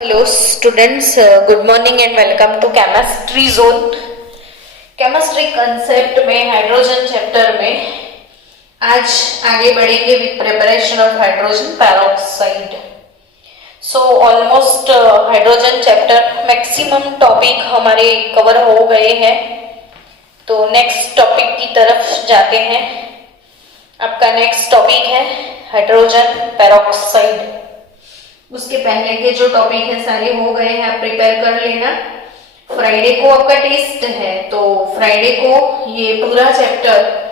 Hello students, good morning and welcome to chemistry zone. Chemistry concept में hydrogen chapter में आज आगे बढ़ेंगे with preparation of hydrogen peroxide. So almost hydrogen chapter maximum topic हमारे cover हो गए हैं. तो नेक्स्ट टॉपिक की तरफ जाते हैं. आपका नेक्स्ट टॉपिक है हाइड्रोजन पेरोक्साइड. उसके पहले के जो टॉपिक है सारे हो गए हैं, आप प्रिपेयर कर लेना. फ्राइडे को आपका टेस्ट है, तो फ्राइडे को ये पूरा चैप्टर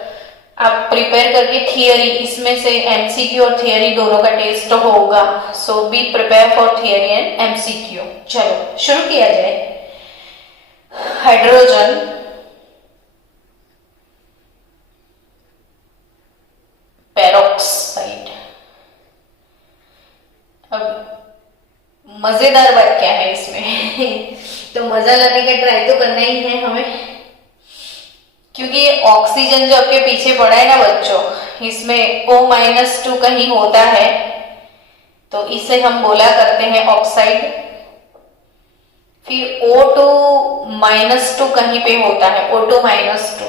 आप प्रिपेयर करके थियरी, इसमें से एमसीक्यू और थियरी दोनों का टेस्ट होगा. So be prepare for theory and MCQ. चलो शुरू किया जाए. Hydrogen peroxide. अब मजेदार बात क्या है इसमें तो मजा लाने का ट्राई तो करना ही है हमें, क्योंकि ऑक्सीजन जो आपके पीछे पड़ा है ना बच्चों, इसमें O-2 कहीं होता है, तो इसे हम बोला करते हैं ऑक्साइड. फिर O2-2 कहीं पे होता है, O2-2.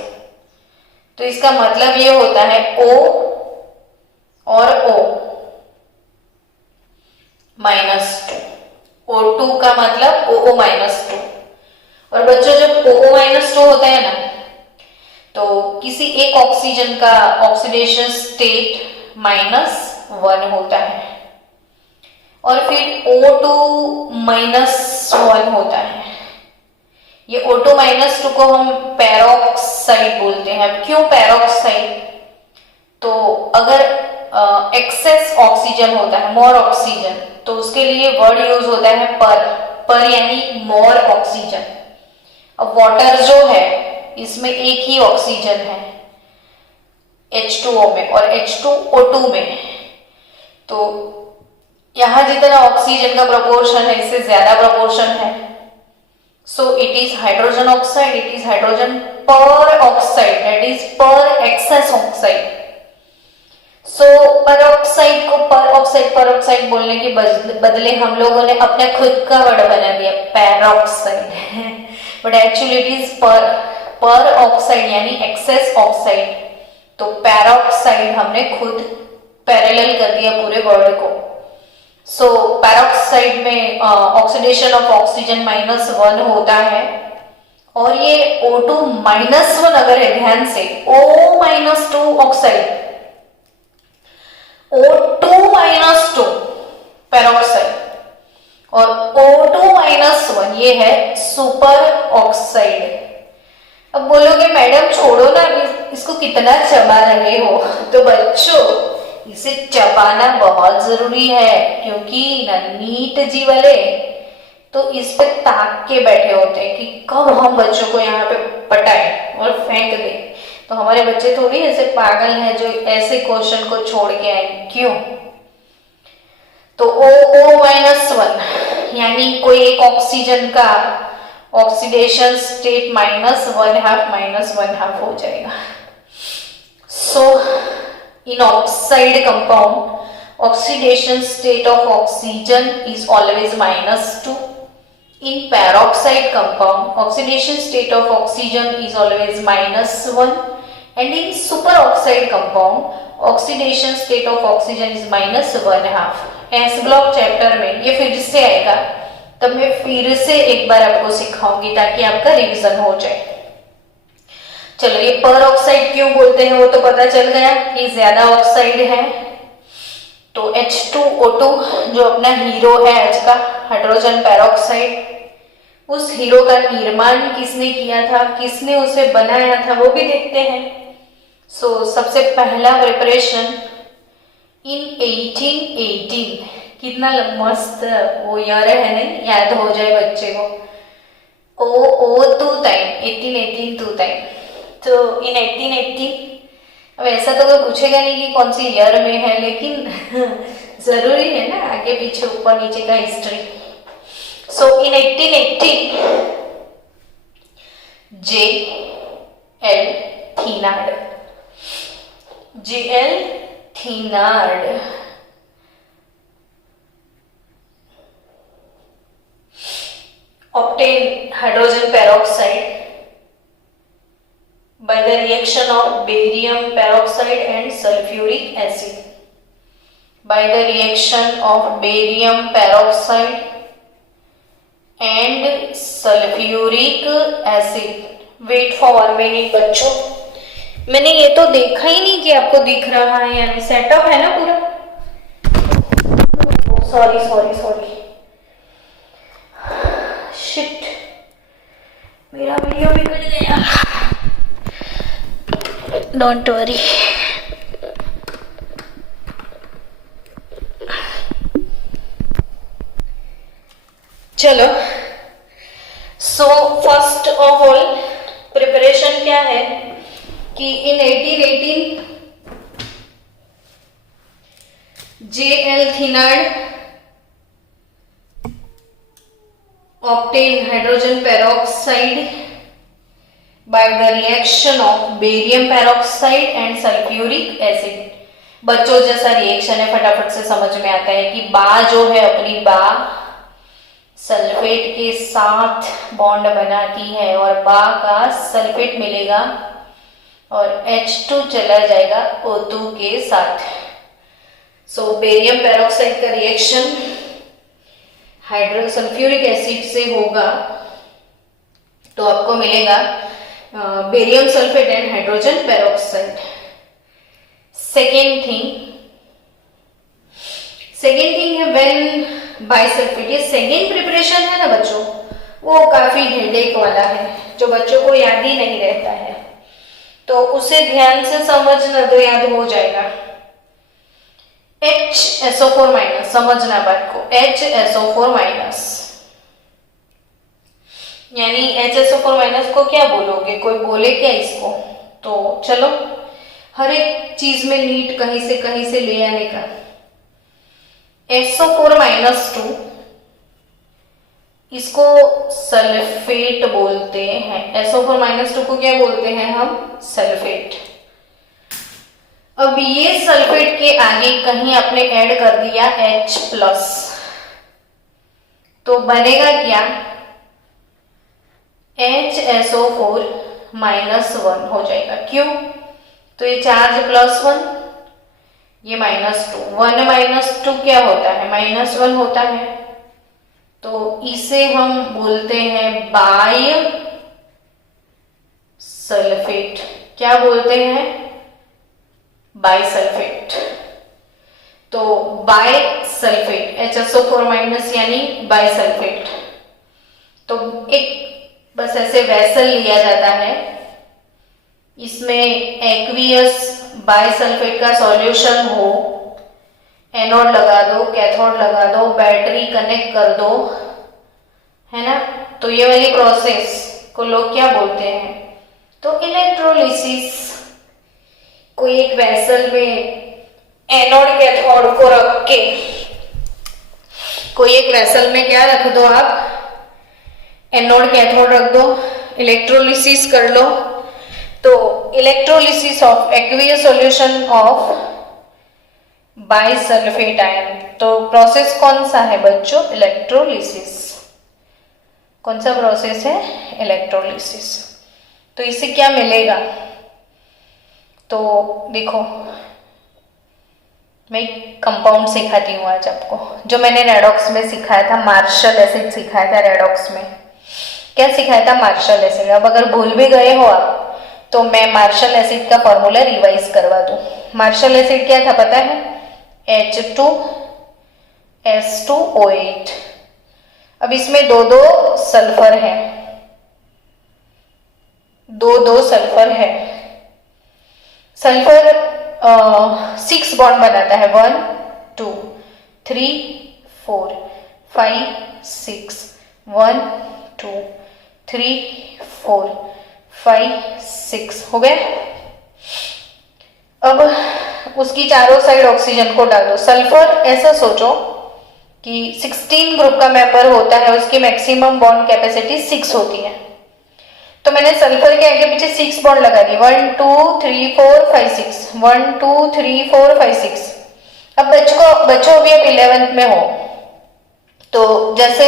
तो इसका मतलब ये होता है O और O -2. O2 का मतलब OO-2. और बच्चों जब OO-2 होता है ना, तो किसी एक ऑक्सीजन का ऑक्सीडेशन स्टेट -1 होता है, और फिर O2-1 होता है. ये O2-2 को हम पेरोक्साइड बोलते हैं. क्यों पेरोक्साइड? तो अगर एक्सेस ऑक्सीजन होता है, मोर ऑक्सीजन, तो उसके लिए वर्ड यूज होता है पर यानी मोर ऑक्सीजन. अब वाटर जो है इसमें एक ही ऑक्सीजन है H2O में और H2O2 में. तो यहां जितना ऑक्सीजन का प्रपोर्शन है इससे ज्यादा प्रपोर्शन है. So it is hydrogen oxide, it is hydrogen पर ऑक्साइड, दैट इज पर एक्सेस ऑक्साइड. सो पेरोक्साइड को पर ऑक्साइड बोलने के बदले हम लोगों ने अपने खुद का वर्ड बना दिया peroxide. But actually it is पर ऑक्साइड यानी एक्सेस ऑक्साइड. तो पेरोक्साइड हमने खुद पैरेलल कर दिया पूरे वर्ड को. सो पेरोक्साइड में ऑक्सीडेशन ऑफ ऑक्सीजन -1 होता है, और ये O2-1 अगर है ध्यान से, O-2 ऑक्साइड, O2-2 पेरोक्साइड, और O2-1 ये है सुपर ऑक्साइड. अब बोलोगे मैडम छोड़ो ना, इसको कितना चबा रहे हो. तो बच्चों इसे चबाना बहुत जरूरी है, क्योंकि ना नीट जी वाले तो इस पे ताक के बैठे होते हैं कि कब हम बच्चों को यहाँ पे पटाएं और फेंक दें. तो हमारे बच्चे थोड़ी ऐसे पागल हैं जो ऐसे क्वेश्चन को छोड़ के आए. क्यों? तो O-1 यानी कोई एक ऑक्सीजन का ऑक्सीडेशन स्टेट -1/2 हो जाएगा. So in oxide compound oxidation state of oxygen is always -2. In peroxide compound, oxidation state of oxygen is always -1, and in superoxide compound, oxidation state of oxygen is -1/2. S block chapter में ये फिर से आएगा, तब मैं फिर से एक बार आपको सिखाऊंगी ताकि आपका रिवीजन हो जाए. चलो ये पर ऑक्साइड क्यों बोलते हैं वो तो पता चल गया कि ज्यादा ऑक्साइड है. तो H2O2 जो अपना हीरो है आज का हाइड्रोजन पेरोक्साइड, उस हीरो का निर्माण किसने किया था, किसने उसे बनाया था, वो भी देखते हैं. सो सबसे पहला प्रिपरेशन इन 1818. कितना मस्त वो ईयर है, नहीं याद हो जाए बच्चे को. O2 time 1818 time. तो इन 1818, अब ऐसा तो कोई पूछेगा नहीं कि कौन सी ईयर में है, लेकिन जरूरी है ना आगे पीछे ऊपर नीचे का history. So in 1880 J.L. Thénard obtain hydrogen peroxide by the reaction of barium peroxide and sulfuric acid. By the reaction of barium peroxide and sulfuric acid. Wait for 1 minute बच्चों, मैंने ये तो देखा ही नहीं कि आपको दिख रहा है, यानी सेटअप है ना पूरा. सॉरी सॉरी सॉरी, शिट, मेरा वीडियो बिगड़ गया. Don't worry. चलो, so first of all preparation क्या है कि इन 1818 JL थिनाइड obtain hydrogen peroxide by the reaction of barium peroxide and sulfuric acid. बच्चों जैसा रिएक्शन है, फटाफट से समझ में आता है कि बा जो है अपनी बा सल्फेट के साथ बॉन्ड बनाती है और बा का सल्फेट मिलेगा और H2 चला जाएगा O2 के साथ. सो बेरियम पेरोक्साइड का रिएक्शन सल्फ्यूरिक एसिड से होगा तो आपको मिलेगा barium sulphate and hydrogen peroxide. Second thing है व्हेन बाइसल्फेट. ये सेकेंड प्रिपरेशन है ना बच्चों, वो काफी हेडेक वाला है जो बच्चों को याद ही नहीं रहता है, तो उसे ध्यान से समझना तो याद हो जाएगा. HSO4 माइनस, समझना बात को, HSO4 माइनस यानी HSO4 माइनस को क्या बोलोगे, कोई बोले क्या इसको? तो चलो, हर एक चीज में नीट कहीं से ले आने का. SO4 माइनस 2, इसको सल्फेट बोलते हैं. SO4 माइनस 2 को क्या बोलते हैं हम? सल्फेट. अब ये सल्फेट के आगे कहीं आपने ऐड कर दिया H प्लस, तो बनेगा क्या? HSO4 माइनस 1 हो जाएगा. क्यों? तो ये चार्ज +1, ये -2. 1 - 2 क्या होता है? -1 होता है. तो इसे हम बोलते हैं बाय सल्फेट. क्या बोलते हैं? बाइसल्फेट. तो बाइसल्फेट HSO4 माइनस यानी बाइसल्फेट. तो एक बस ऐसे वेसल लिया जाता है, इसमें एक्वियस बाइसल्फेट का सॉल्यूशन हो, एनोड लगा दो, कैथोड लगा दो, बैटरी कनेक्ट कर दो, है ना. तो ये वाली प्रोसेस को लोग क्या बोलते हैं? तो इलेक्ट्रोलिसिस. कोई एक वेसल में एनोड कैथोड को रख के, कोई एक वेसल में क्या रख दो आप? एनोड कैथोड रख दो, इलेक्ट्रोलिसिस कर लो. तो electrolysis of aqueous solution of bisulphate ion. तो प्रोसेस कौन सा है बच्चों? इलेक्ट्रोलिसिस. कौन सा प्रोसेस है? इलेक्ट्रोलिसिस. तो इससे क्या मिलेगा? तो देखो, मैं कंपाउंड सिखाती हूँ आज आपको, जो मैंने रेडॉक्स में सिखाया था. मार्शल एसिड सिखाया था रेडॉक्स में. क्या सिखाया था? Marshall acid. अब अगर भूल भी गए हो आप तो मैं मार्शल एसिड का फॉर्मूला रिवाइज करवा दूं. मार्शल एसिड क्या था पता है? H2S2O8. अब इसमें दो सल्फर है, दो सल्फर है. सल्फर 6 बॉन्ड बनाता है. 1 2 3 4 5 6. 1 2 3 4 5 6 हो गए. अब उसकी चारों साइड ऑक्सीजन को डाल दो. सल्फर ऐसा सोचो कि 16 ग्रुप का मेंबर होता है, उसकी मैक्सिमम बॉन्ड कैपेसिटी 6 होती है. तो मैंने सल्फर के आगे पीछे 6 बॉन्ड लगा दी. 1 2 3 4 5 6. 1 2 3 4 5 6. अब बच्चों अभी आप 11th में हो, तो जैसे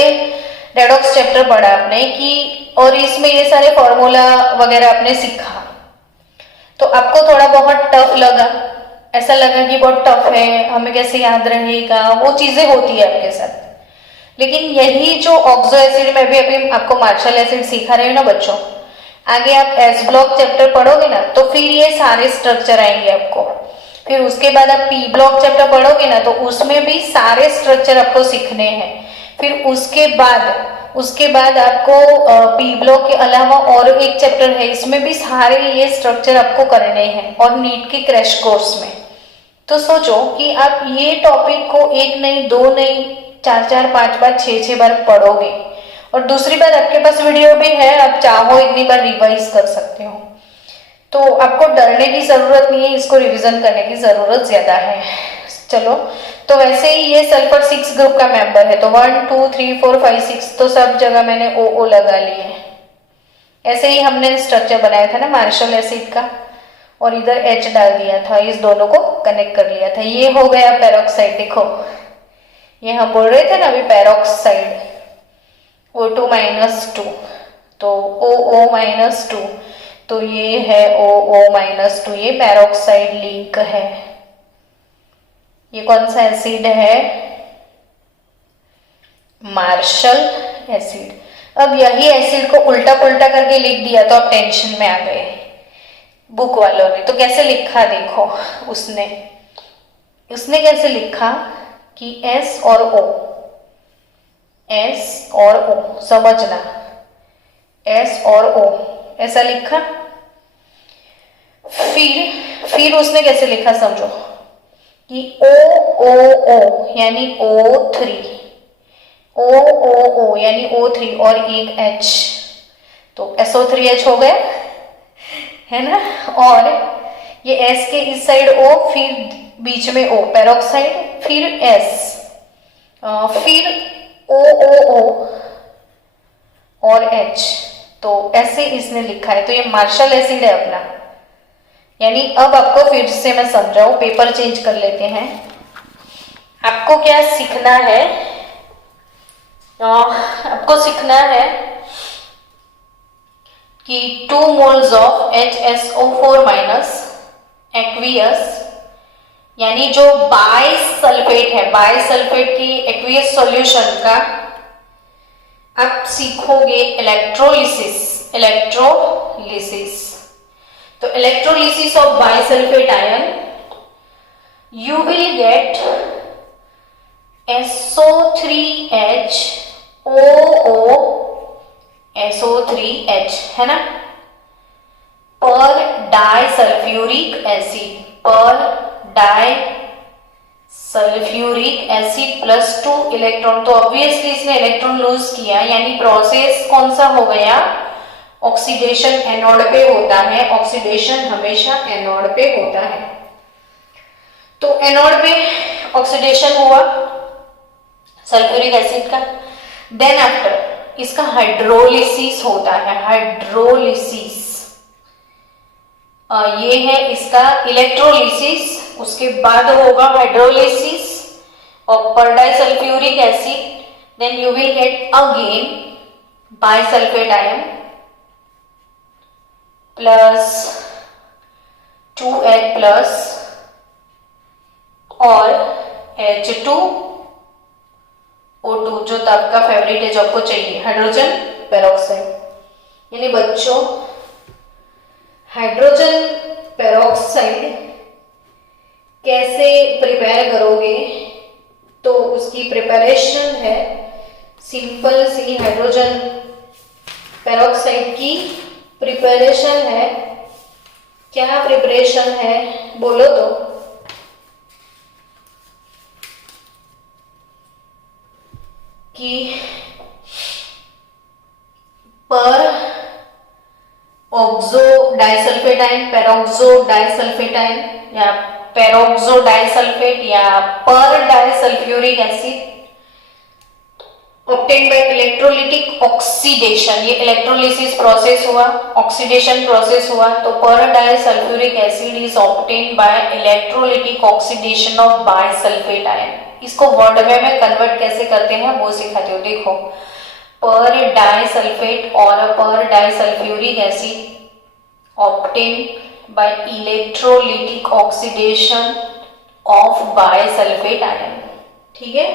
रेडॉक्स चैप्टर पढ़ा आपने कि, और इसमें ये सारे फॉर्मूला वगैरह आपने सीखा, तो आपको थोड़ा बहुत टफ लगा, ऐसा लगा कि बहुत टफ है, हमें कैसे याद रहेगा, वो चीजें होती है आपके साथ। लेकिन यही जो ऑक्सो एसिड में भी अभी आपको मार्शल एसिड सिखा रहे हो ना बच्चों, आगे आप एस ब्लॉक चैप्टर पढ़ोगे ना तो फिर ये सारे स्ट्रक्चर आएंगे आपको। फिर उसके बाद आप पी ब्लॉक चैप्टर पढ़ोगे ना तो उसमें भी सारे स्ट्रक्चर आपको सीखने हैं। फिर उसके बाद आपको पी ब्लॉक के अलावा और एक चैप्टर है, इसमें भी सारे ये स्ट्रक्चर आपको करने हैं, और नीट के क्रैश कोर्स में। तो सोचो कि आप ये टॉपिक को एक नहीं, दो नहीं, 4-4, 5 बार, 6-6 बार पढ़ोगे। और दूसरी बात, आपके पास वीडियो भी है, आप चाहो इतनी बार रिवाइज कर सकते हो, तो आपको डरने की जरूरत नहीं है, इसको रिवीजन करने की जरूरत ज्यादा है। चलो, तो वैसे ही ये सल्फर 6 ग्रुप का मेंबर है, तो 1 2 3 4 5 6 तो सब जगह मैंने ओ लगा लिए। ऐसे ही हमने स्ट्रक्चर बनाया था ना मार्शल एसिड का, और इधर H डाल दिया था, इस दोनों को कनेक्ट कर लिया था। ये हो गया पेरोक्साइड। देखो, ये हम बोल रहे थे ना अभी पेरोक्साइड, O2-2, तो OO-2, तो ये है OO-2, ये पेरोक्साइड लिंक है। ये कौन सा एसिड है? Marshall acid. अब यही एसिड को उल्टा पुल्टा करके लिख दिया तो आप टेंशन में आ गए बुक वालों ने। तो कैसे लिखा देखो, उसने कैसे लिखा कि S और O, समझना, S और O ऐसा लिखा। फिर उसने कैसे लिखा समझो कि OOO यानी O3, OOO यानी O3 और एक H, तो SO3H हो गया, है ना। और ये S के इस साइड O, फिर बीच में O पेरोक्साइड, फिर S, फिर OOO और H, तो ऐसे इसने लिखा है। तो ये मार्शल एसिड है अपना। यानी अब आपको फिर से मैं समझाऊं, पेपर चेंज कर लेते हैं। आपको क्या सीखना है? आपको सीखना है कि 2 मोल्स ऑफ HSO4- एक्वियस, यानी जो बाइसल्फेट है, बाइसल्फेट की एक्वियस सॉल्यूशन का आप सीखोगे इलेक्ट्रोलिसिस। तो electrolysis of bisulphate ion, you will get SO3H OO SO3H, है ना, पर डाइसल्फ्यूरिक एसिड प्लस 2 इलेक्ट्रॉन। तो ऑब्वियसली इसने इलेक्ट्रॉन लूज किया, यानी प्रोसेस कौन सा हो गया? ऑक्सीडेशन एनोड पे होता है। ऑक्सीडेशन हमेशा एनोड पे होता है। तो एनोड पे ऑक्सीडेशन हुआ सल्फ्यूरिक एसिड का, देन आफ्टर इसका हाइड्रोलिसिस होता है। हाइड्रोलिसिस ये है इसका इलेक्ट्रोलिसिस, उसके बाद होगा hydrolysis of per disulphuric acid, then you will get again bisulphate ion plus 2H plus और H2O2, जो तो आपका फेवरेट है, जो आपको चाहिए, हाइड्रोजन पेरोक्साइड। यानी बच्चों, हाइड्रोजन पेरोक्साइड कैसे प्रिपेयर करोगे? तो उसकी प्रिपरेशन है सिंपल सी। हाइड्रोजन पेरोक्साइड की प्रिपरेशन है, क्या प्रिपरेशन है बोलो तो? कि per oxo disulphate ion, peroxo disulphate ion, या पेरोक्सो डाइसल्फेट, या per disulphuric acid obtained by electrolytic oxidation. ये इलेक्ट्रोलिसिस प्रोसेस हुआ, ऑक्सीडेशन प्रोसेस हुआ, तो per disulphuric acid is obtained by electrolytic oxidation of bisulphate ion. इसको word में convert कैसे करते हैं वो सिखाती हूँ। देखो, per disulfate or a per disulfuric acid obtained by electrolytic oxidation of bisulfate ion. ठीक है.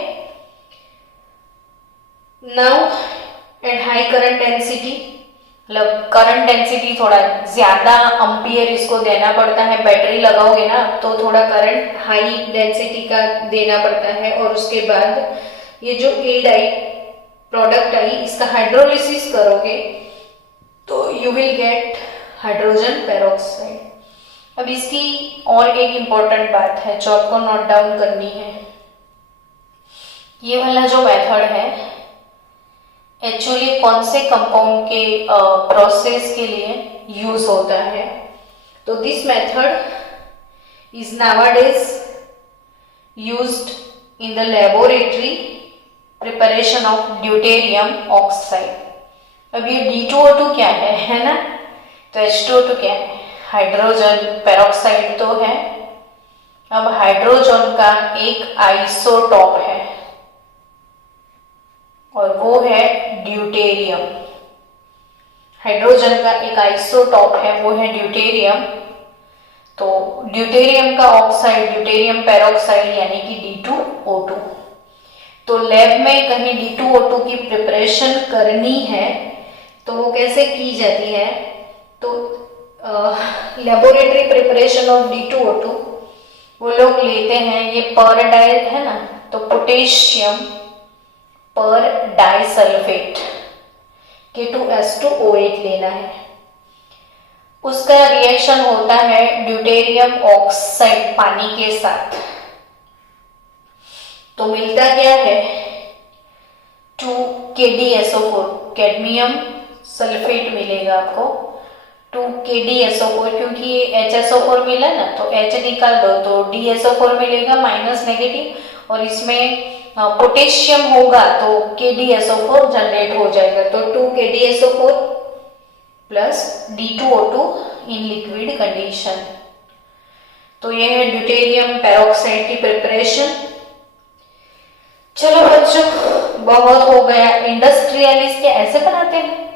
Now at high current density, मतलब करंट डेंसिटी थोड़ा ज्यादा एम्पियर इसको देना पड़ता है. बैटरी लगाओगे ना तो थोड़ा करंट हाई डेंसिटी का देना पड़ता है. और उसके बाद ये जो एड आई प्रोडक्ट आई, इसका हाइड्रोलिसिस करोगे तो you will gate hydrogen peroxide. अब इसकी और एक इम्पोर्टेंट बात है जो आपको नोट डाउन करनी है. ये वाला जो मेथड है एक्चुअली कौन से कंपाउंड के प्रोसेस के लिए यूज होता है. तो this method is nowadays used in the laboratory preparation of deuterium oxide. अब ये D2O2 क्या है ना. तो H2O2 क्या है, हाइड्रोजन पेरोक्साइड तो है. अब हाइड्रोजन का एक आइसोटॉप है और वो है ड्यूटेरियम. हाइड्रोजन का एक आइसोटॉप है, वो है ड्यूटेरियम. तो ड्यूटेरियम का ऑक्साइड ड्यूटेरियम पेरोक्साइड यानी कि D2O2. तो लैब में कहीं D2O2 की प्रिपरेशन करनी है तो वो कैसे की जाती है. तो लेबोरेटरी प्रिपरेशन ऑफ D2O2 वो लोग लेते हैं, ये पर डाई है ना, तो पोटेशियम पर डाइसल्फेट K2S2O8 लेना है. उसका रिएक्शन होता है ड्यूटेरियम ऑक्साइड पानी के साथ. तो मिलता क्या है 2KdSO4, कैडमियम सल्फेट मिलेगा आपको 2KdSO4. क्योंकि ये HSO4 मिला ना तो H निकाल दो तो DSO4 मिलेगा माइनस नेगेटिव, और इसमें पोटेशियम होगा तो KdSO4 जनरेट हो जाएगा. तो 2KdSO4 plus D2O2 in liquid condition. तो ये है ड्यूटेरियम पेरोक्साइड की प्रिपरेशन. चलो बच्चों बहुत हो गया. इंडस्ट्रियलिस्ट क्या ऐसे बनाते हैं,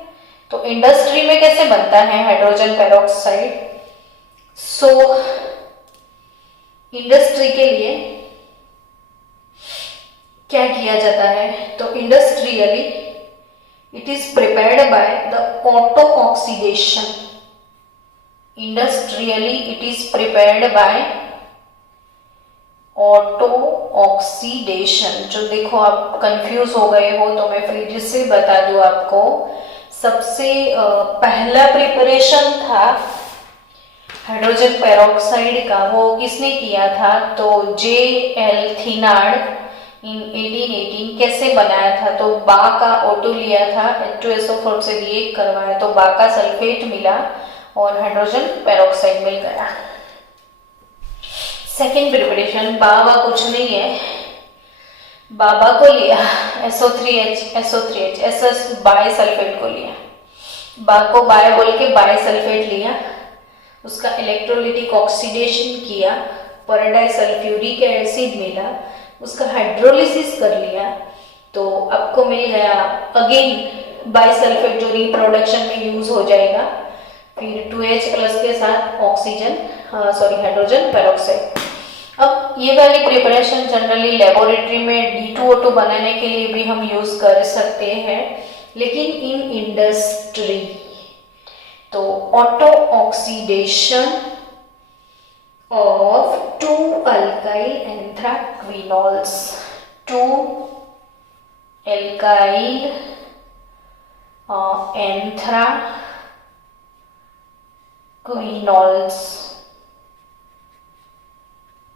तो इंडस्ट्री में कैसे बनता है हाइड्रोजन पेरोक्साइड. सो इंडस्ट्री के लिए क्या किया जाता है, तो industrially it is prepared by the auto oxidation. Industrially it is prepared by auto oxidation. जो देखो आप कंफ्यूज हो गए हो तो मैं फिर से बता दूं आपको. सबसे पहला प्रिपरेशन था हाइड्रोजन पेरोक्साइड का, वो किसने किया था, तो J.L. थिनार्ड इन 1818 कैसे बनाया था. तो बा का O2 लिया था, H2SO4 से रिएक्ट करवाया तो बा का सल्फेट मिला और हाइड्रोजन पेरोक्साइड मिल गया. सेकेंड प्रिपरेशन बाबा कुछ नहीं है, बाबा को लिया SO3H SS बाय सल्फेट को लिया. बा को बाय बोल के बाय सल्फेट लिया, उसका इलेक्ट्रोलिटिक ऑक्सीडेशन किया, पर डाइसल्फ्यूरिक एसिड मिला, उसका हाइड्रोलिसिस कर लिया तो आपको मिल गया अगेन बाइसल्फेट जो रिप्रोडक्शन में यूज हो जाएगा. फिर 2H प्लस के साथ ऑक्सीजन हाइड्रोजन पेरोक्साइड. अब ये वाली प्रिपरेशन जनरली लेबोरेटरी में D2O2 बनाने के लिए भी हम यूज कर सकते हैं, लेकिन इन इंडस्ट्री तो auto oxidation of 2 alkyl anthraquinols, 2 alkyl anthraquinols,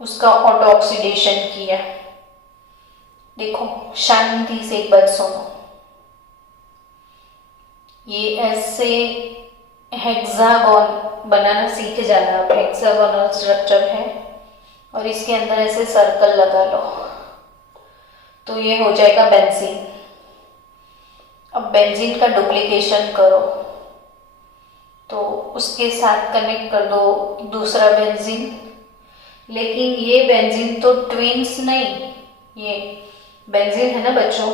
उसका ऑटो ऑक्सीडेशन किया. देखो शांति से एक बात सुनो, ये ऐसे हेक्सागोन बनाना सीख जाना. आप हेक्सागोनल स्ट्रक्चर है और इसके अंदर ऐसे सर्कल लगा लो तो ये हो जाएगा बेंजीन. अब बेंजीन का डुप्लीकेशन करो तो उसके साथ कनेक्ट कर दो दूसरा बेंजीन. लेकिन ये बेंजीन तो ट्विन्स नहीं, ये बेंजीन है ना बच्चों,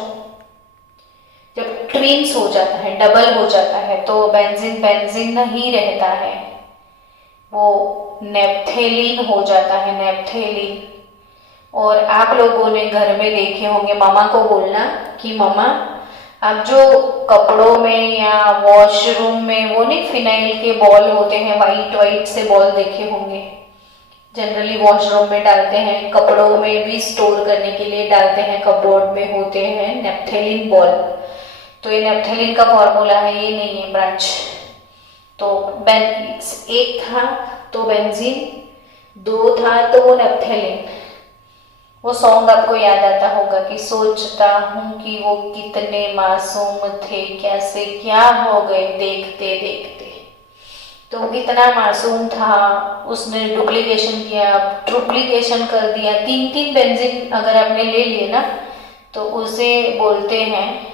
जब ट्विंस हो जाता है, डबल हो जाता है, तो बेंजीन बेंजीन नहीं रहता है, वो नेप्थेलीन हो जाता है, नेप्थेलीन। और आप लोगों ने घर में देखे होंगे, मामा को बोलना कि मामा आप जो कपड़ों में या वॉशरूम में वो नहीं फिनाइल के बॉल होते हैं, वाइट वाइट से बॉल देखे होंगे, जनरली वॉशरूम में डालते हैं, कपड़ों में भी स्टोर करने के लिए डालते हैं, कपबोर्ड में होते हैं नेप्थेलिन बॉल। तो ये नेप्थेलिन का फॉर्मूला है, ये नहीं है ब्रांच। तो एक था तो बेंजीन, दो था तो वो नेप्थेलिन। वो सॉन्ग आपको याद आता होगा कि सोचता हूँ कि वो कितने मासूम थे, कैसे क्या हो गए देखते देखते। तो वो कितना मासूम था, उसने डुप्लीकेशन किया, ट्रुप्लीकेशन कर दिया, तीन तीन बेंजीन अगर आपने ले लिए ना तो उसे बोलते हैं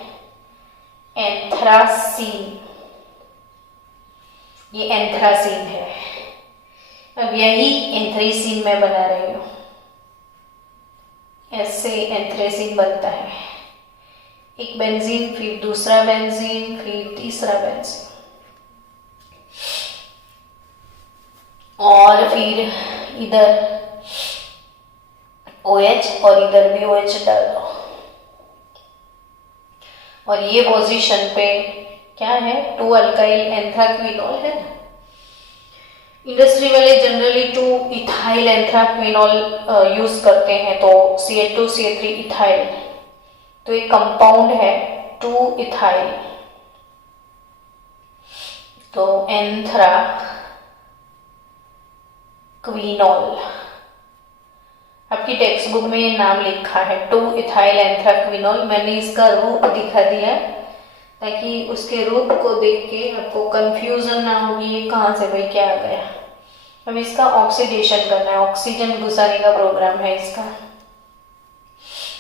एंथ्रासीन। ये एंथ्रासीन है। अब यही एंथ्रेसीन मैं बना रही हूँ, ऐसे एंथ्रेसीन बनता है। एक बेंजीन, फिर दूसरा बेंजीन, फिर तीसरा बेंजीन, और फिर इधर OH और इधर भी OH डाल दो। और ये पोजीशन पे क्या है, 2 अल्काइल एंथ्राक्विनोल है। इंडस्ट्री वाले जनरली 2 इथाइल एंथ्राक्विनोल यूज करते हैं, तो CH2CH3 इथाइल, तो एक कंपाउंड है 2 इथाइल। तो एंथ्राक्विनोल, आपकी टेक्स्ट बुक में ये नाम लिखा है 2 इथाइल एंथ्राक्विनोल। मैंने इसका रूप दिखा दिया ताकि उसके रूप को देख के आपको कंफ्यूजन ना हो कि ये कहाँ से भाई क्या आ गया। अब इसका ऑक्सीडेशन करना है, ऑक्सीजन घुसाने का प्रोग्राम है इसका।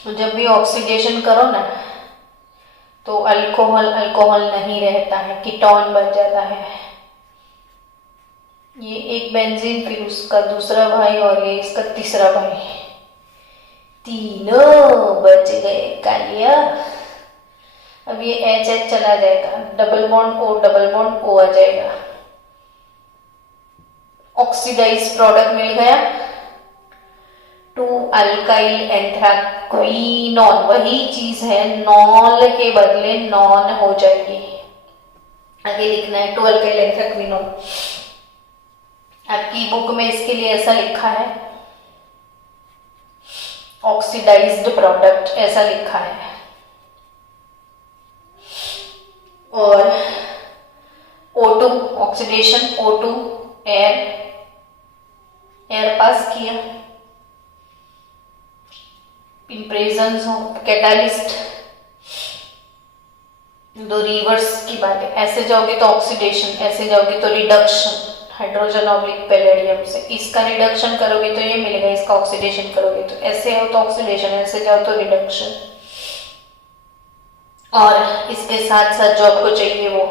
तो जब भी ऑक्सीडेशन करो ना तो अल्कोहल अल्कोहल नहीं रहता है, कीटोन बन जाता है। ये एक बेंजीन, फिर उसका दूसरा भाई, और ये इसका तीसरा भाई, तीनों बच गए कालिया। अब ये HH चला जाएगा, डबल बॉन्ड O आ जाएगा, ऑक्सीडाइज प्रोडक्ट मिल गया 2 अल्काइल एंथ्राक्विनोन। वही चीज है, नॉल के बदले नॉन हो जाएगी। आगे लिखना है 2 अल्काइल एंथ्राक्विनोन। आपकी बुक में इसके लिए ऐसा लिखा है, ऑक्सीडाइज्ड प्रोडक्ट ऐसा लिखा है। और O2 oxidation, O2 air pass किया, इन प्रेजेंस ऑफ कैटालिस्ट। दो रिवर्स की बात है, ऐसे जाओगे तो ऑक्सीडेशन, ऐसे जाओगे तो रिडक्शन, हाइड्रोजन ऑब्लिक पैलेडियम से इसका रिडक्शन करोगे तो ये मिलेगा, इसका ऑक्सीडेशन करोगे तो ऐसे हो तो ऑक्सीडेशन, ऐसे जाओ तो रिडक्शन। और इसके साथ साथ जो आपको चाहिए वो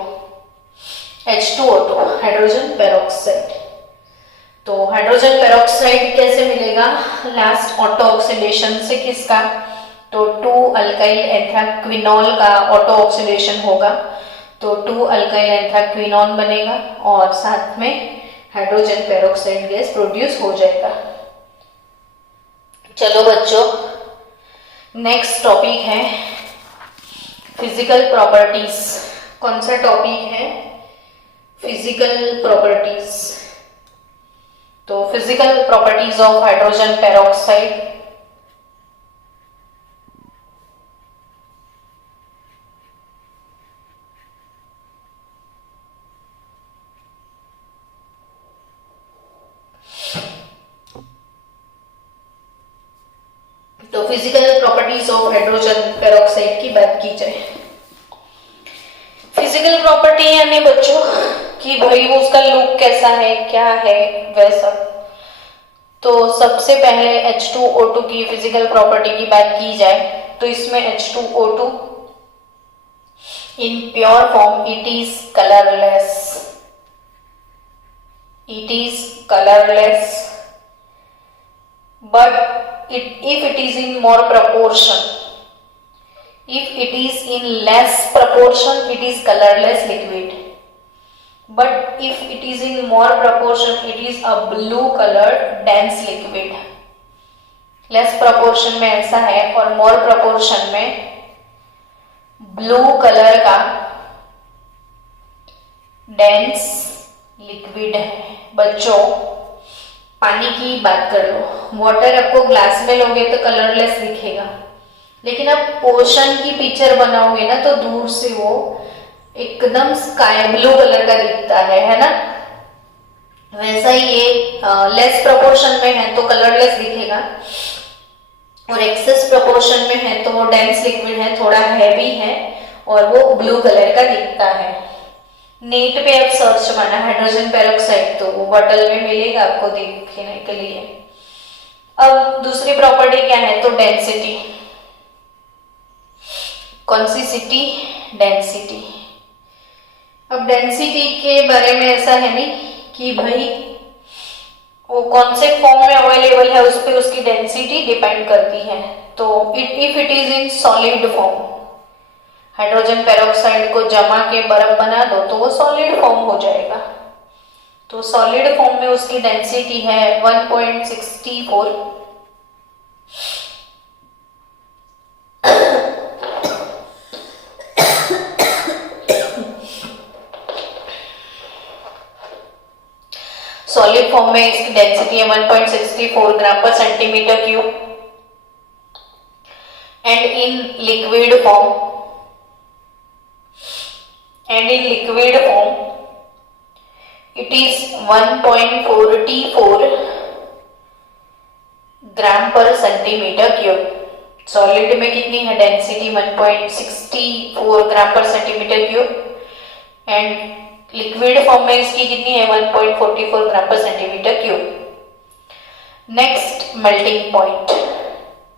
H2O2 हाइड्रोजन पेरोक्साइड। तो हाइड्रोजन पेरोक्साइड कैसे मिलेगा, लास्ट ऑटो ऑक्सीडेशन से, किसका, तो 2 अल्काइल एंथ्राक्विनोल का ऑटो ऑक्सीडेशन होगा, तो 2 अल्काइल एंथ्राक्विनोन बनेगा और साथ में हाइड्रोजन पेरोक्साइड गैस प्रोड्यूस हो जाएगा। चलो बच्चों, नेक्स्ट टॉपिक है फिजिकल प्रॉपर्टीज। कौन सा टॉपिक है, फिजिकल प्रॉपर्टीज। तो physical properties of hydrogen peroxide. तो physical properties of hydrogen peroxide की बात की जाए, फिजिकल प्रॉपर्टी यानी बच्चों कि भाई उसका लुक कैसा है, क्या है, वैसा। तो सबसे पहले H2O2 की फिजिकल प्रॉपर्टी की बात की जाए तो इसमें H2O2 in pure form it is colourless, but if it is in more proportion, if it is in less proportion it is colorless liquid, but if it is in more proportion it is a blue colored dense liquid. Less proportion में ऐसा है और मोर proportion में blue colour का dense liquid है। बच्चों पानी की बात कर लो, वाटर आपको ग्लास में लोगे तो कलरलेस दिखेगा, लेकिन आप ओशन की पिक्चर बनाओगे ना तो दूर से वो एकदम स्काई ब्लू कलर का दिखता है ना। वैसा ही ये लेस प्रोपोर्शन में है तो कलरलेस दिखेगा और एक्सेस प्रोपोर्शन में है तो वो डेंस लिक्विड है, थोड़ा हैवी है और वो ब्लू कलर का दिखता है। नेट पे आप सर्च मारना हाइड्रोजन पेरोक्साइड तो वो बॉटल में मिलेगा आपको देखने के लिए। अब दूसरी प्रॉपर्टी क्या है तो डेंसिटी। कौन सी सिटी? डेंसिटी। अब डेंसिटी के बारे में ऐसा है नहीं कि भाई वो कौन से फॉर्म में अवेलेबल है उस पर उसकी डेंसिटी डिपेंड करती है। तो if it is in solid form, hydrogen peroxide को जमा के बर्फ बना दो तो वो सॉलिड फॉर्म हो जाएगा। तो सॉलिड फॉर्म में उसकी डेंसिटी है 1.64। सॉलिड फॉर्म में इसकी डेंसिटी है 1.64 ग्राम पर centimetre cube and in liquid form it is 1.44 ग्राम पर सेंटीमीटर क्यूब। सॉलिड में कितनी है डेंसिटी? 1.64 ग्राम पर centimetre cube and liquid form में इसकी कितनी है? 1.44 ग्राम पर centimetre cube. Next melting point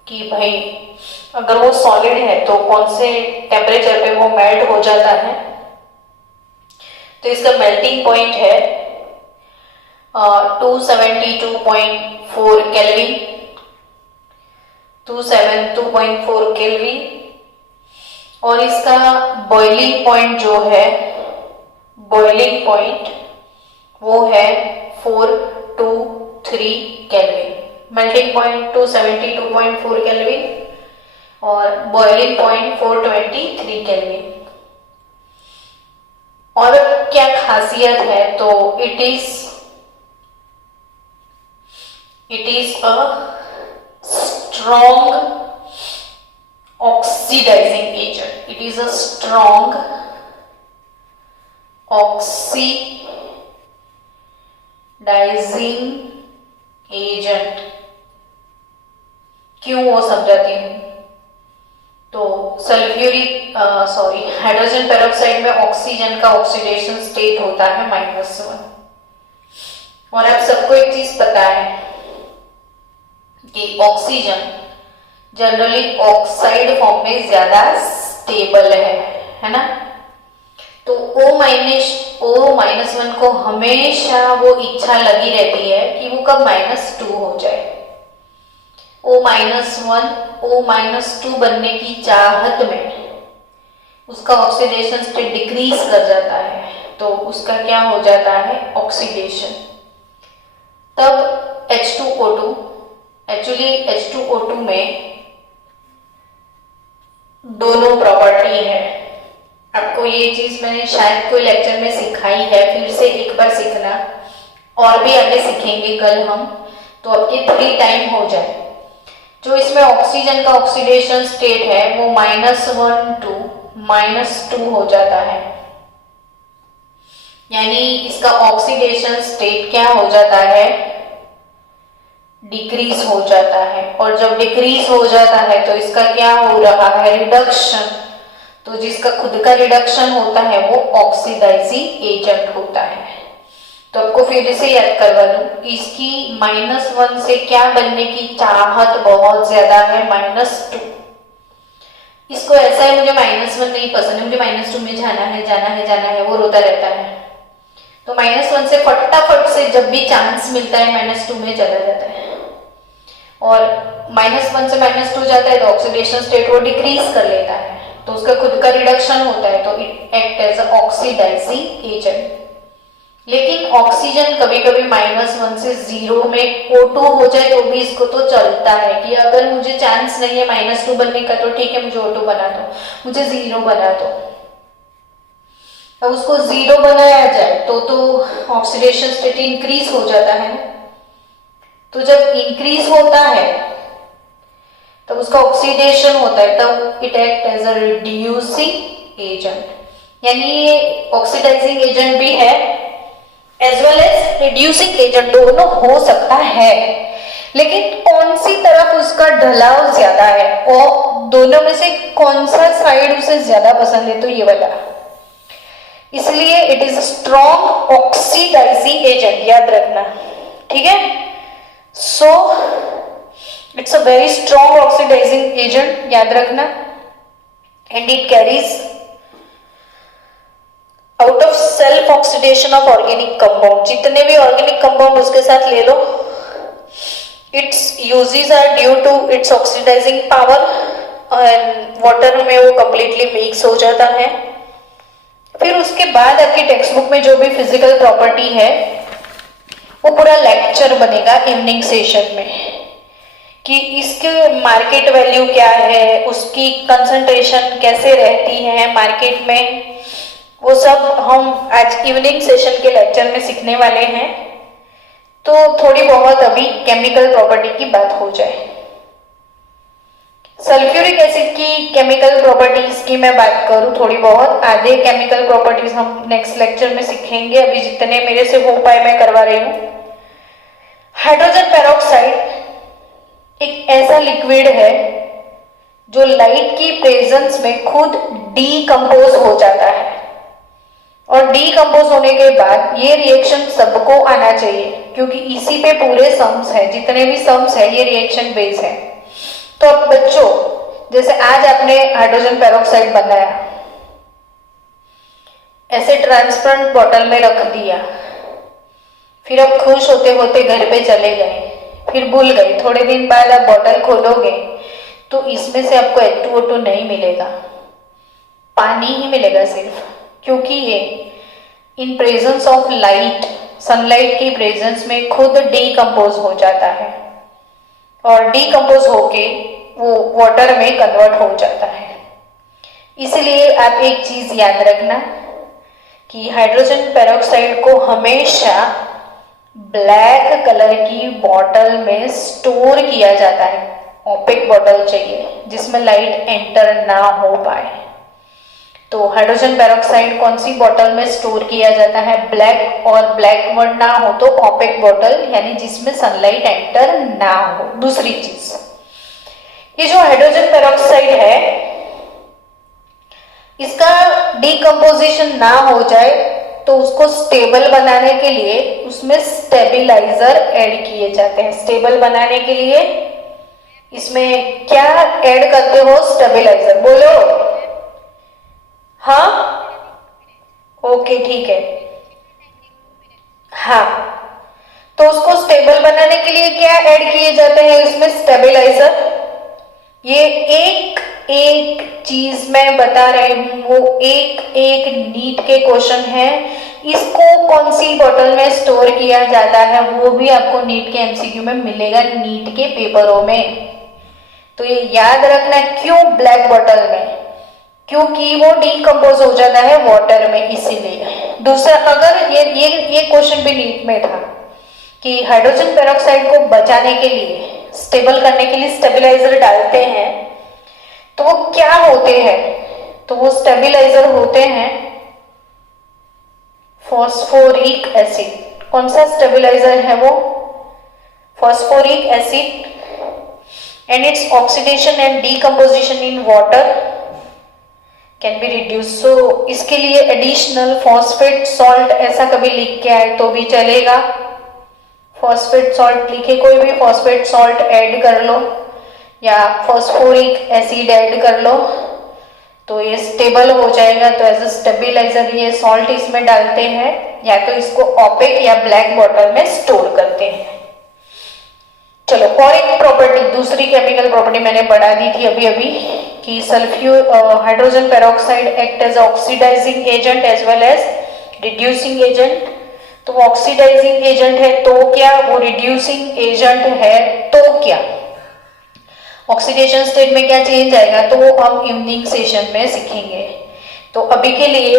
कि भाई अगर वो सॉलिड है तो कौन से टेम्परेचर पे वो मेल्ट हो जाता है, तो इसका मेल्टिंग पॉइंट है 272.4 केल्विन, 272.4 केल्विन। और इसका बॉइलिंग पॉइंट जो है, बॉइलिंग पॉइंट वो है 423 केल्विन। मेल्टिंग पॉइंट 272.4 केल्विन और बॉइलिंग पॉइंट 423 केल्विन। और क्या खासियत है तो it is a strong oxidising agent. It is a strong oxidising agent. क्यों वो समझाती हूं। तो हाइड्रोजन पेरोक्साइड में ऑक्सीजन का ऑक्सीडेशन स्टेट होता है -1। और आप सबको एक चीज पता है कि ऑक्सीजन जनरली ऑक्साइड फॉर्म में ज्यादा स्टेबल है ना। तो O-1 को हमेशा वो इच्छा लगी रहती है कि वो कब -2 हो जाए। O-2 बनने की चाहत में उसका ऑक्सीडेशन स्टेट डिक्रीज कर जाता है, तो उसका क्या हो जाता है? ऑक्सीडेशन। तब H2O2, एक्चुअली H2O2 में दोनों प्रॉपर्टी है। आपको ये चीज मैंने शायद कोई लेक्चर में सिखाई है, फिर से एक बार सीखना, और भी आगे सीखेंगे कल हम, तो आपके 3 टाइम हो जाए। जो इसमें ऑक्सीजन का ऑक्सीडेशन स्टेट है वो -1 to -2 हो जाता है, यानी इसका ऑक्सीडेशन स्टेट क्या हो जाता है? डिक्रीज हो जाता है। और जब डिक्रीज हो जाता है तो इसका क्या हो रहा है? रिडक्शन। तो जिसका खुद का रिडक्शन होता है वो ऑक्सीडाइजिंग एजेंट होता है। तो आपको फिर से याद करवा दूं, इसकी -1 से क्या बनने की चाहत बहुत ज्यादा है? -2। इसको ऐसा है मुझे -1 नहीं पसंद है, मुझे -2 में जाना है, वो रोता रहता है। तो -1 से फटाफट से जब भी चांस मिलता है -2 में चला जाता है, और -1 से -2 जाता है तो ऑक्सीडेशन स्टेट वो डिक्रीज कर लेता है। तो उसका खुद का रिडक्शन होता है, तो it act as a oxidising agent. लेकिन ऑक्सीजन कभी कभी -1 से 0 में O2 हो जाए तो भी इसको तो चलता है कि अगर मुझे चांस नहीं है -2 बनने का तो ठीक है, मुझे O2 बना दो, मुझे 0 बना दो। अब उसको 0 बनाया जाए तो ऑक्सीडेशन स्टेट इंक्रीज हो जाता है। तो जब इंक्रीज होता है तब उसका ऑक्सीडेशन होता है, तब it act as a reducing agent, यानी ये ऑक्सीडाइजिंग एजेंट भी है as well as reducing agent, दोनों हो सकता है। लेकिन कौन सी तरफ उसका ढलाव ज्यादा है और दोनों में से कौन सा साइड उसे ज्यादा पसंद है, तो ये वाला। इसलिए it is strong oxidising agent, याद रखना, ठीक है। So it's a very strong oxidising agent, याद रखना। And it carries out of self oxidation of organic compound, जितने भी ऑर्गेनिक कंपाउंड उसके साथ ले लो, its uses are due to its oxidising power, and water में वो कंप्लीटली मिक्स हो जाता है। फिर उसके बाद आपकी टेक्स्ट बुक में जो भी फिजिकल प्रॉपर्टी है वो पूरा लेक्चर बनेगा इवनिंग सेशन में, कि इसके मार्केट वैल्यू क्या है, उसकी कंसंट्रेशन कैसे रहती है मार्केट में, वो सब हम आज इवनिंग सेशन के लेक्चर में सीखने वाले हैं। तो थोड़ी बहुत अभी केमिकल प्रॉपर्टी की बात हो जाए। सल्फ्यूरिक एसिड की केमिकल प्रॉपर्टीज की मैं बात करूं थोड़ी बहुत, आधे केमिकल प्रॉपर्टीज हम नेक्स्ट लेक्चर में सीखेंगे, अभी जितने मेरे से हो पाए मैं करवा रही हूं। हाइड्रोजन पेरोक्साइड एक ऐसा लिक्विड है जो लाइट की प्रेजेंस में खुद डीकंपोज हो जाता है, और डीकंपोज होने के बाद ये रिएक्शन सबको आना चाहिए, क्योंकि इसी पे पूरे सम्स है, जितने भी सम्स है ये रिएक्शन बेस है। तो अब बच्चों, जैसे आज आपने हाइड्रोजन पेरोक्साइड बनाया, ऐसे ट्रांसपेरेंट बॉटल में रख दिया, फिर अब खुश होते होते घर पे चले गए, फिर भूल गए, थोड़े दिन बाद आप बॉटल खोलोगे तो इसमें से आपको H2O2 नहीं मिलेगा, पानी ही मिलेगा सिर्फ, क्योंकि ये in presence of light, sunlight की प्रेजेंस में खुद डीकंपोज हो जाता है, और डीकंपोज होके वो वाटर में कन्वर्ट हो जाता है। इसलिए आप एक चीज याद रखना कि हाइड्रोजन पेरोक्साइड को हमेशा ब्लैक कलर की बॉटल में स्टोर किया जाता है। ओपेक बॉटल चाहिए जिसमें लाइट एंटर ना हो पाए। तो हाइड्रोजन पेरोक्साइड कौन सी बॉटल में स्टोर किया जाता है? ब्लैक, और ब्लैक वर्ड ना हो तो ओपेक बॉटल, यानी जिसमें सनलाइट एंटर ना हो। दूसरी चीज, ये जो हाइड्रोजन पेरोक्साइड है इसका डीकंपोजिशन ना हो जाए तो उसको स्टेबल बनाने के लिए उसमें स्टेबिलाइजर ऐड किए जाते हैं। स्टेबल बनाने के लिए इसमें क्या ऐड करते हो? स्टेबिलाइजर। बोलो। हाँ, ओके, ठीक है। हाँ, तो उसको स्टेबल बनाने के लिए क्या ऐड किए जाते हैं इसमें? स्टेबिलाइजर। ये एक एक चीज मैं बता रही हूं, वो एक एक नीट के क्वेश्चन है। इसको कौन सी बोतल में स्टोर किया जाता है वो भी आपको नीट के एमसीक्यू में मिलेगा, नीट के पेपरों में। तो ये याद रखना, क्यों ब्लैक बोतल में? क्योंकि वो डीकंपोज हो जाता है वाटर में, इसीलिए। दूसरा, अगर ये क्वेश्चन भी नीट में था कि हाइड्रोजन पेरोक्साइड को बचाने के लिए, स्टेबल करने के लिए स्टेबिलाइजर डालते हैं, तो वो क्या होते हैं? तो वो स्टेबिलाइजर होते हैं फॉस्फोरिक एसिड। कौन सा स्टेबिलाइजर है वो? Phosphoric acid. And its oxidation and decomposition in water can be reduce. So इसके लिए एडिशनल फॉस्फेट सॉल्ट ऐसा कभी लिख के आए तो भी चलेगा। फॉस्फेट सॉल्ट लिखे, कोई भी फॉस्फेट सॉल्ट ऐड कर लो या फॉस्फोरिक एसिड ऐड कर लो तो ये स्टेबल हो जाएगा। तो एज अ स्टेबिलाइजर ये सॉल्ट इसमें डालते हैं, या तो इसको ओपेक या ब्लैक बॉटल में स्टोर करते हैं। चलो, और एक प्रॉपर्टी, दूसरी केमिकल प्रॉपर्टी मैंने पढ़ा दी थी अभी अभी कि sulphur hydrogen peroxide act as oxidising agent as well as reducing agent. तो वो ऑक्सीडाइजिंग एजेंट है तो क्या, वो रिड्यूसिंग एजेंट है तो क्या, ऑक्सीडेशन स्टेट में क्या चेंज आएगा, तो वो हम इवनिंग सेशन में सीखेंगे। तो अभी के लिए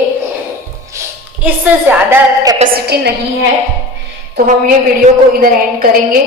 इससे ज्यादा कैपेसिटी नहीं है, तो हम ये वीडियो को इधर एंड करेंगे।